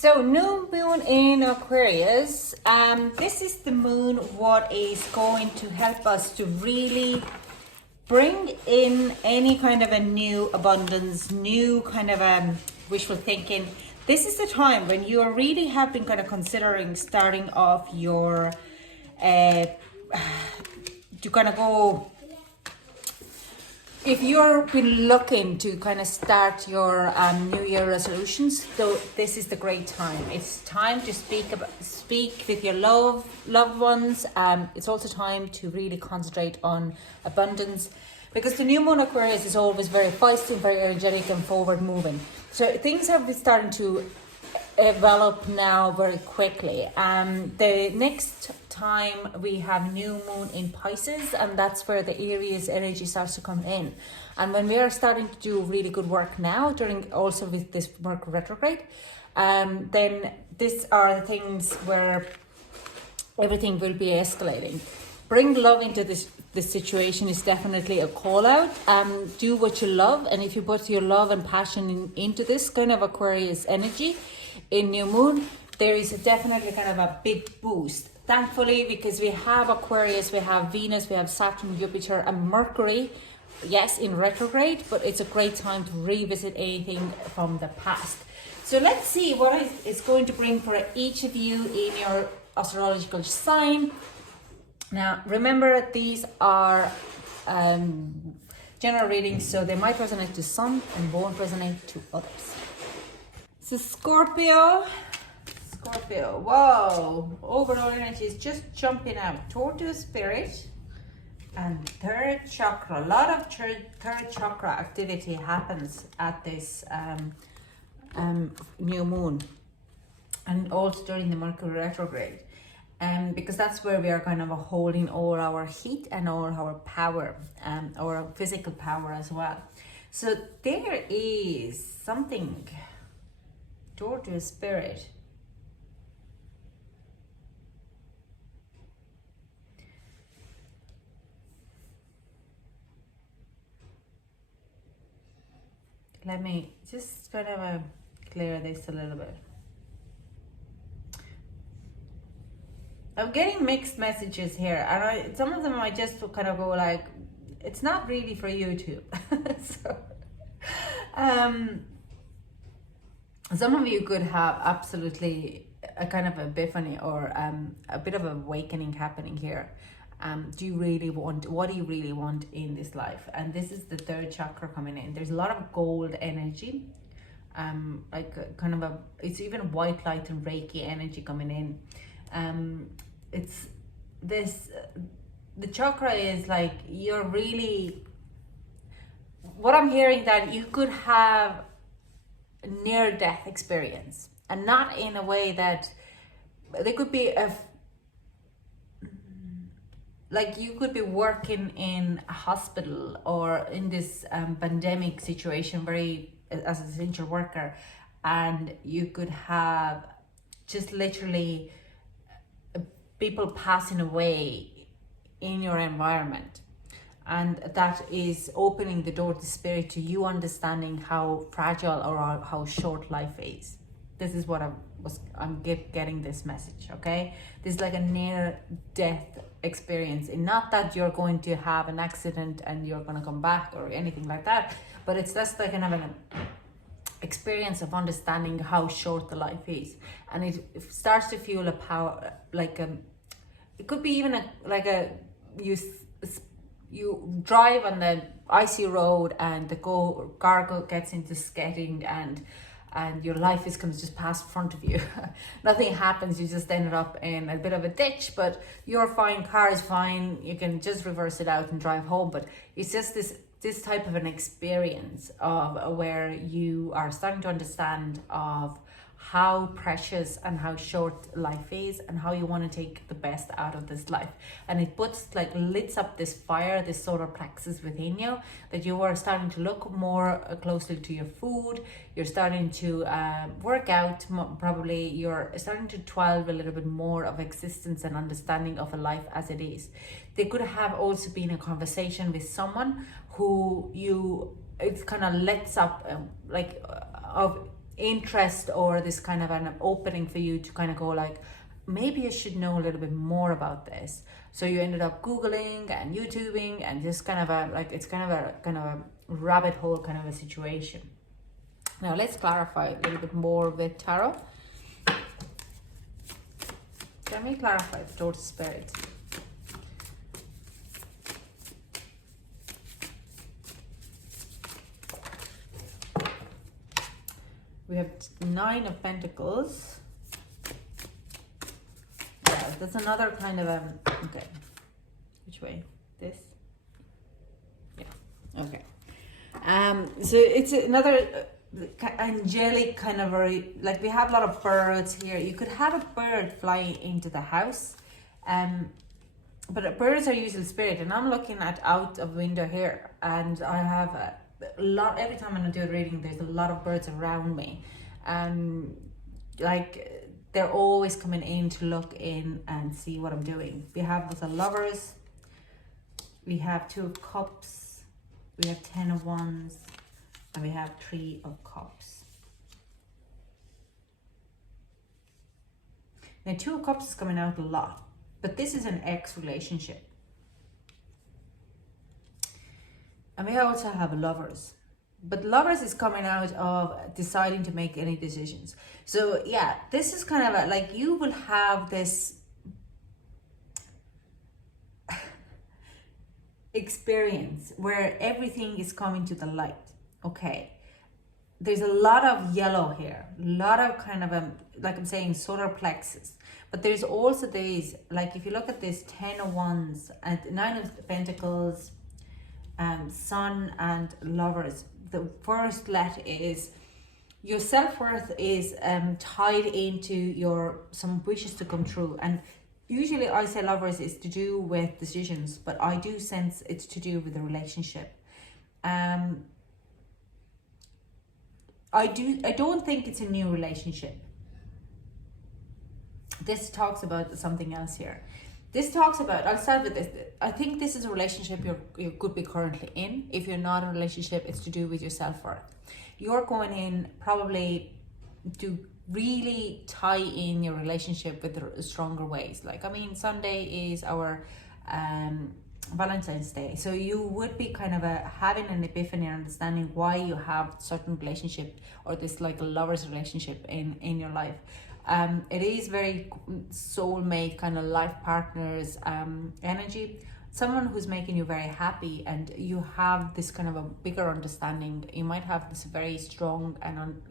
So new moon in Aquarius. This is the moon what is going to help us to really bring in any kind of a new abundance, new kind of wishful thinking. This is the time when you are really have been kind of considering starting off your to kind of go, if you've been looking to kind of start your New Year resolutions, so this is the great time. It's time to speak with your loved ones. It's also time to really concentrate on abundance, because the new moon Aquarius is always very feisty, very energetic, and forward moving. So things have been starting to develop now very quickly. The next time we have new moon in Pisces, and that's where the Aries energy starts to come in. And when we are starting to do really good work now, during also with this Mercury retrograde, then these are the things where everything will be escalating. Bring love into this situation is definitely a call out. Do what you love, and if you put your love and passion into this kind of Aquarius energy in new moon, there is definitely kind of a big boost. Thankfully, because we have Aquarius, we have Venus, we have Saturn, Jupiter, and Mercury, yes, in retrograde, but it's a great time to revisit anything from the past. So let's see what it's going to bring for each of you in your astrological sign. Now, remember, these are general readings, so they might resonate to some and won't resonate to others. So Scorpio, whoa, overall energy is just jumping out. Tortoise spirit and third chakra. A lot of third chakra activity happens at this new moon, and also during the Mercury retrograde. Because that's where we are kind of holding all our heat and all our power, our physical power as well. So there is something, Tortoise spirit. Let me just kind of clear this a little bit. I'm getting mixed messages here, and some of them I just kind of go like, it's not really for you too. So, some of you could have absolutely a kind of epiphany or a bit of awakening happening here. Do you really want, what do you really want in this life? And this is the third chakra coming in. There's a lot of gold energy, like kind of it's even white light and Reiki energy coming in. It's this, the chakra is like, you're really, what I'm hearing, that you could have a near death experience, and not in a way that there could be like you could be working in a hospital or in this pandemic situation as an essential worker, and you could have just literally people passing away in your environment, and that is opening the door to spirit, to you understanding how fragile or how short life is. This is what I'm getting this message, okay? This is like a near death experience, and not that you're going to have an accident and you're going to come back or anything like that, but it's just like an experience of understanding how short the life is. And it starts to feel a power, like it could be even you drive on the icy road and the car gets into skidding, and your life is going to just pass in front of you. Nothing happens, you just ended up in a bit of a ditch, but you're fine, car is fine, you can just reverse it out and drive home. But it's just this type of an experience of where you are starting to understand of how precious and how short life is, and how you want to take the best out of this life. And it lights up this fire, this solar plexus within you, that you are starting to look more closely to your food. You're starting to work out, probably you're starting to 12 a little bit more of existence and understanding of a life as it is. There could have also been a conversation with someone who it kind of lets up of interest or this kind of an opening for you to kind of go like, maybe I should know a little bit more about this. So you ended up Googling and YouTubing and just kind of a, like, it's kind of a rabbit hole kind of a situation. Now let's clarify a little bit more with tarot. Can we clarify the door to spirit? We have 9 of Pentacles. Yeah, that's another kind of okay. Which way? This? Yeah. Okay. So it's another angelic kind of very, like, we have a lot of birds here. You could have a bird flying into the house, but birds are usually spirit, and I'm looking at out of window here, and I have a lot, every time I do a reading, there's a lot of birds around me, and like they're always coming in to look in and see what I'm doing. We have the Lovers, we have 2 of Cups, we have 10 of Wands, and we have 3 of Cups. Now 2 of Cups is coming out a lot, but this is an ex relationship. And we also have Lovers, but Lovers is coming out of deciding to make any decisions. So yeah, this is kind of like you will have this experience where everything is coming to the light. Okay, there's a lot of yellow here, a lot of kind of like I'm saying, solar plexus, but there's also these, like if you look at this 10 of Wands and 9 of Pentacles, Sun and Lovers, the first letter is your self-worth is tied into your some wishes to come true. And usually I say Lovers is to do with decisions, but I do sense it's to do with the relationship. I don't think it's a new relationship. This talks about something else here. This talks about, I'll start with this. I think this is a relationship you could be currently in. If you're not in a relationship, it's to do with your self-worth. You're going in probably to really tie in your relationship with the stronger ways. Like, I mean, Sunday is our Valentine's Day. So you would be kind of having an epiphany and understanding why you have certain relationship or this like a lover's relationship in your life. It is very soulmate kind of life partners energy. Someone who's making you very happy, and you have this kind of a bigger understanding. You might have this very strong and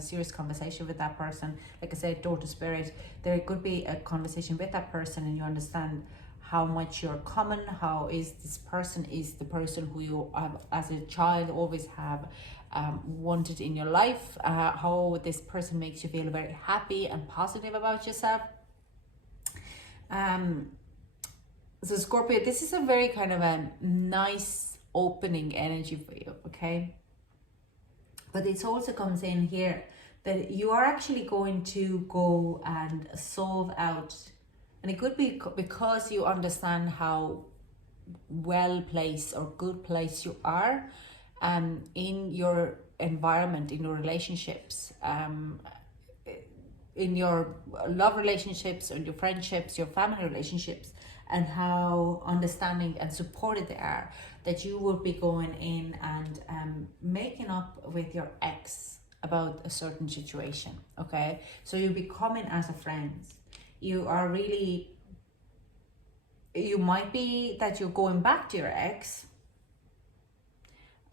serious conversation with that person. Like I said, door to spirit. There could be a conversation with that person, and you understand how much you're common. How is this person is the person who you have as a child always have wanted in your life, how this person makes you feel very happy and positive about yourself. So Scorpio, this is a very kind of a nice opening energy for you, okay? But it also comes in here that you are actually going to go and solve out, and it could be because you understand how well placed or good place you are in your environment, in your relationships, in your love relationships, or your friendships, your family relationships, and how understanding and supported they are, that you will be going in and making up with your ex about a certain situation, okay? So you'll be coming as a friend. You are really, you might be that you're going back to your ex.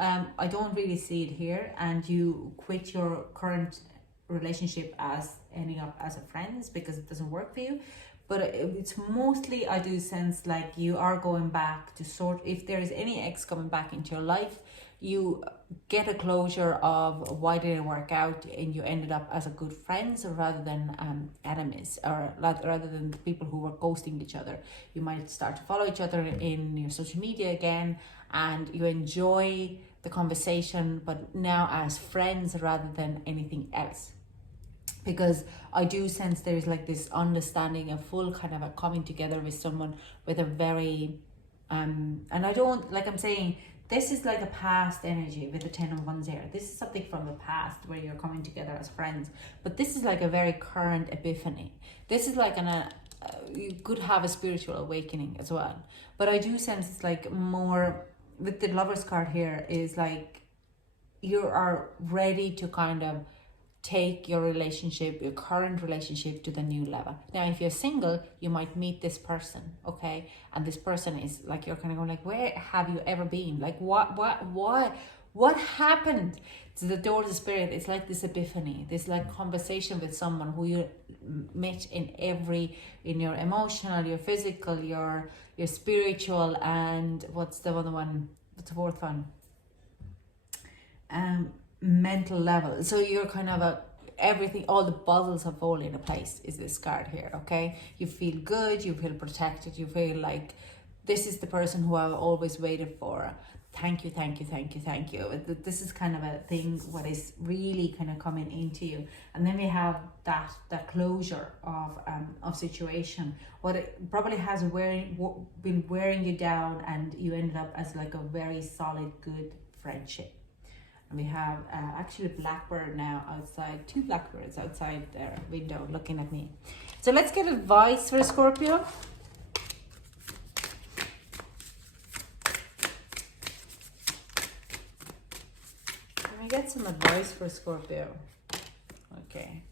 I don't really see it here, and you quit your current relationship as ending up as a friends because it doesn't work for you. But it's mostly, I do sense like you are going back to sort, if there is any ex coming back into your life, you get a closure of why did it work out, and you ended up as a good friends rather than enemies, or rather than the people who were ghosting each other. You might start to follow each other in your social media again, and you enjoy the conversation, but now as friends rather than anything else. Because I do sense there's like this understanding, a full kind of a coming together with someone with a very and I don't, like I'm saying, this is like a past energy with the 10 of Wands here. This is something from the past where you're coming together as friends. But this is like a very current epiphany. This is like you could have a spiritual awakening as well. But I do sense it's like more, with the Lovers card here, is like you are ready to kind of take your relationship, your current relationship, to the new level. Now, if you're single, you might meet this person, okay? And this person is like, you're kind of going like, where have you ever been? Like, what happened? To the door of the spirit, it's like this epiphany, this like conversation with someone who you met in your emotional, your physical, your spiritual, and what's the other one? What's the fourth one? Mental level. So you're kind of everything, all the puzzles have fallen into place, is this card here, okay? You feel good, you feel protected, you feel like this is the person who I've always waited for. Thank you, thank you, thank you, thank you. This is kind of a thing what is really kind of coming into you. And then we have that closure of situation. What it probably has been wearing you down, and you ended up as like a very solid, good friendship. And we have actually a blackbird now outside, 2 blackbirds outside their window looking at me. So let's get advice for Scorpio. Let me get some advice for Scorpio. Okay.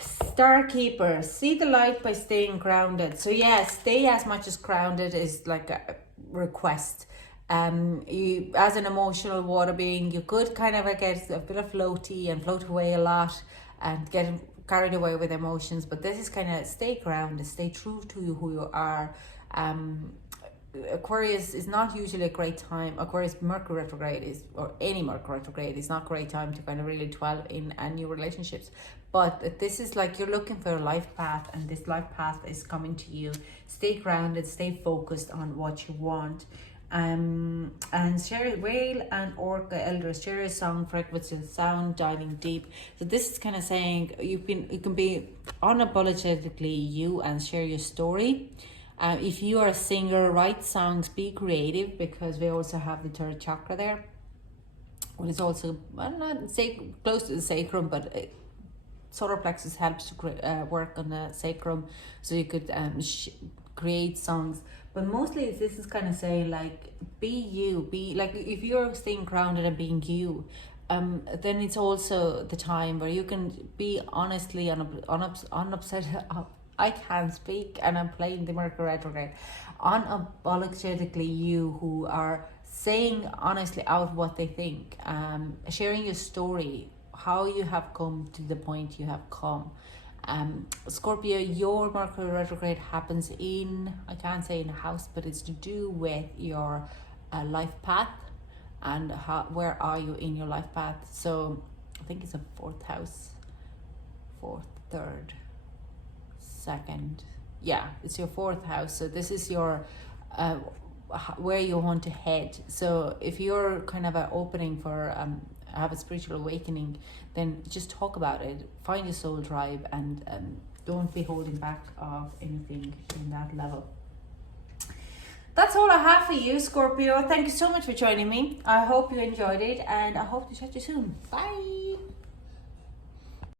Star Keeper, see the light by staying grounded. So yeah, stay as much as grounded is like a request. You, as an emotional water being, you could kind of get a bit of floaty and float away a lot and get carried away with emotions, but this is kind of stay grounded, stay true to who you are. Aquarius is not usually a great time. Aquarius Mercury retrograde or any Mercury retrograde is not a great time to kind of really dwell in new relationships. But this is like you're looking for a life path, and this life path is coming to you. Stay grounded, stay focused on what you want. And share whale and orca elders, share a song frequency and sound diving deep. So this is kind of saying you can be unapologetically you and share your story. If you are a singer, write songs, be creative, because we also have the 3rd chakra there. Well, it's also, I don't know, say close to the sacrum, but solar plexus helps to work on the sacrum, so you could create songs. But mostly this is kind of saying like, be you, be like, if you're staying grounded and being you, then it's also the time where you can be honestly unupset. I can't speak and I'm playing the Mercury retrograde. Unapologetically you, who are saying honestly out what they think, sharing your story, how you have come to the point you have come. Scorpio, your Mercury retrograde happens in, I can't say in a house, but it's to do with your life path and where are you in your life path. So I think it's a 4th house, 4th, 3rd, 2nd. Yeah, it's your 4th house. So this is your where you want to head. So if you're kind of an opening for have a spiritual awakening, then just talk about it, find your soul tribe, and don't be holding back of anything in that level. That's all I have for you, Scorpio. Thank you so much for joining me. I hope you enjoyed it, and I hope to chat to you soon. Bye.